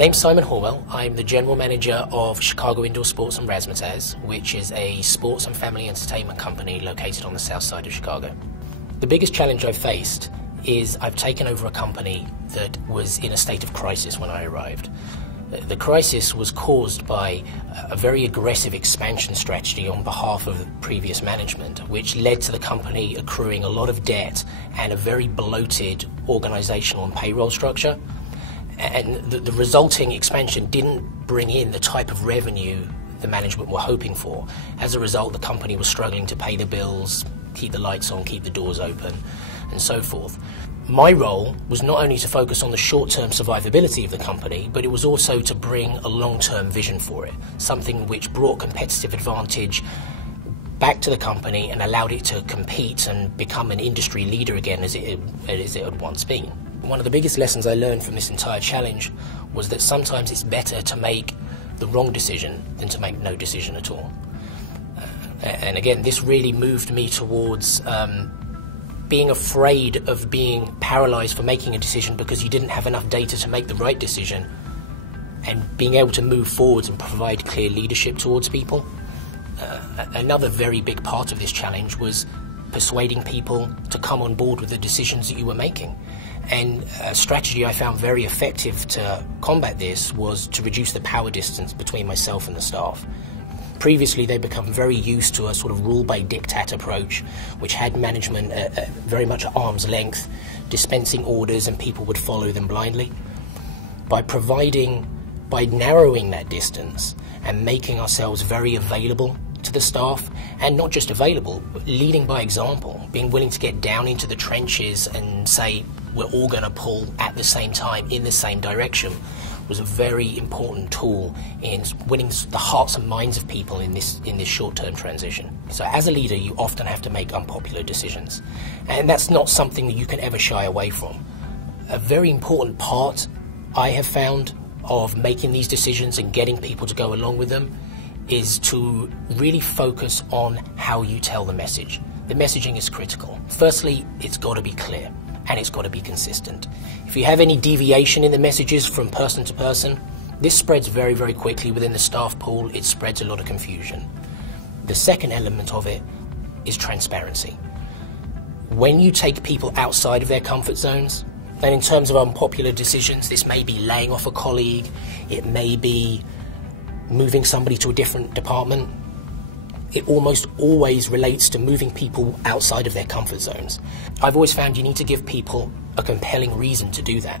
name's Simon Horwell. I'm the General Manager of Chicago Indoor Sports and Razzmatazz, which is a sports and family entertainment company located on the south side of Chicago. The biggest challenge I've faced is I've taken over a company that was in a state of crisis when I arrived. The crisis was caused by a very aggressive expansion strategy on behalf of the previous management, which led to the company accruing a lot of debt and a very bloated organizational and payroll structure. And the resulting expansion didn't bring in the type of revenue the management were hoping for. As a result, the company was struggling to pay the bills, keep the lights on, keep the doors open, and so forth. My role was not only to focus on the short-term survivability of the company, but it was also to bring a long-term vision for it, something which brought competitive advantage back to the company and allowed it to compete and become an industry leader again as it had once been. One of the biggest lessons I learned from this entire challenge was that sometimes it's better to make the wrong decision than to make no decision at all. And again, this really moved me towards being afraid of being paralyzed for making a decision because you didn't have enough data to make the right decision, and being able to move forwards and provide clear leadership towards people. Another very big part of this challenge was persuading people to come on board with the decisions that you were making. And a strategy I found very effective to combat this was to reduce the power distance between myself and the staff. Previously, they'd become very used to a sort of rule-by-dictat approach, which had management at very much at arm's length, dispensing orders, and people would follow them blindly. By narrowing that distance and making ourselves very available to the staff, and not just available, but leading by example, being willing to get down into the trenches and say we're all going to pull at the same time in the same direction, was a very important tool in winning the hearts and minds of people in this short-term transition. So as a leader, you often have to make unpopular decisions, and that's not something that you can ever shy away from. A very important part I have found of making these decisions and getting people to go along with them is to really focus on how you tell the message. The messaging is critical. Firstly, it's got to be clear, and it's got to be consistent. If you have any deviation in the messages from person to person, this spreads very, very quickly within the staff pool. It spreads a lot of confusion. The second element of it is transparency. When you take people outside of their comfort zones, and in terms of unpopular decisions, this may be laying off a colleague, it may be moving somebody to a different department, it almost always relates to moving people outside of their comfort zones. I've always found you need to give people a compelling reason to do that.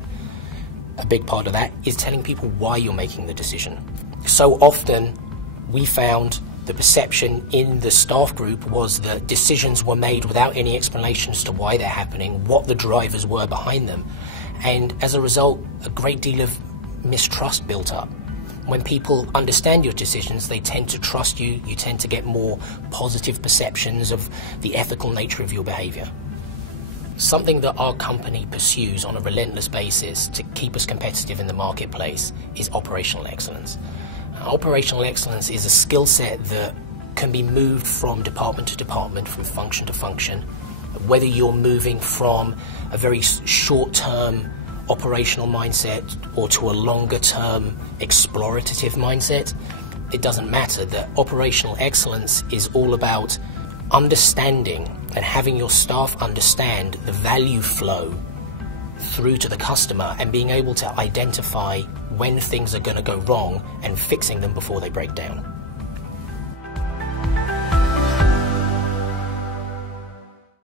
A big part of that is telling people why you're making the decision. So often we found the perception in the staff group was that decisions were made without any explanation as to why they're happening, what the drivers were behind them, and as a result, a great deal of mistrust built up. When people understand your decisions, they tend to trust you, you tend to get more positive perceptions of the ethical nature of your behavior. Something that our company pursues on a relentless basis to keep us competitive in the marketplace is operational excellence. Operational excellence is a skill set that can be moved from department to department, from function to function. Whether you're moving from a very short-term operational mindset or to a longer-term explorative mindset, it doesn't matter. That operational excellence is all about understanding and having your staff understand the value flow through to the customer and being able to identify when things are going to go wrong and fixing them before they break down.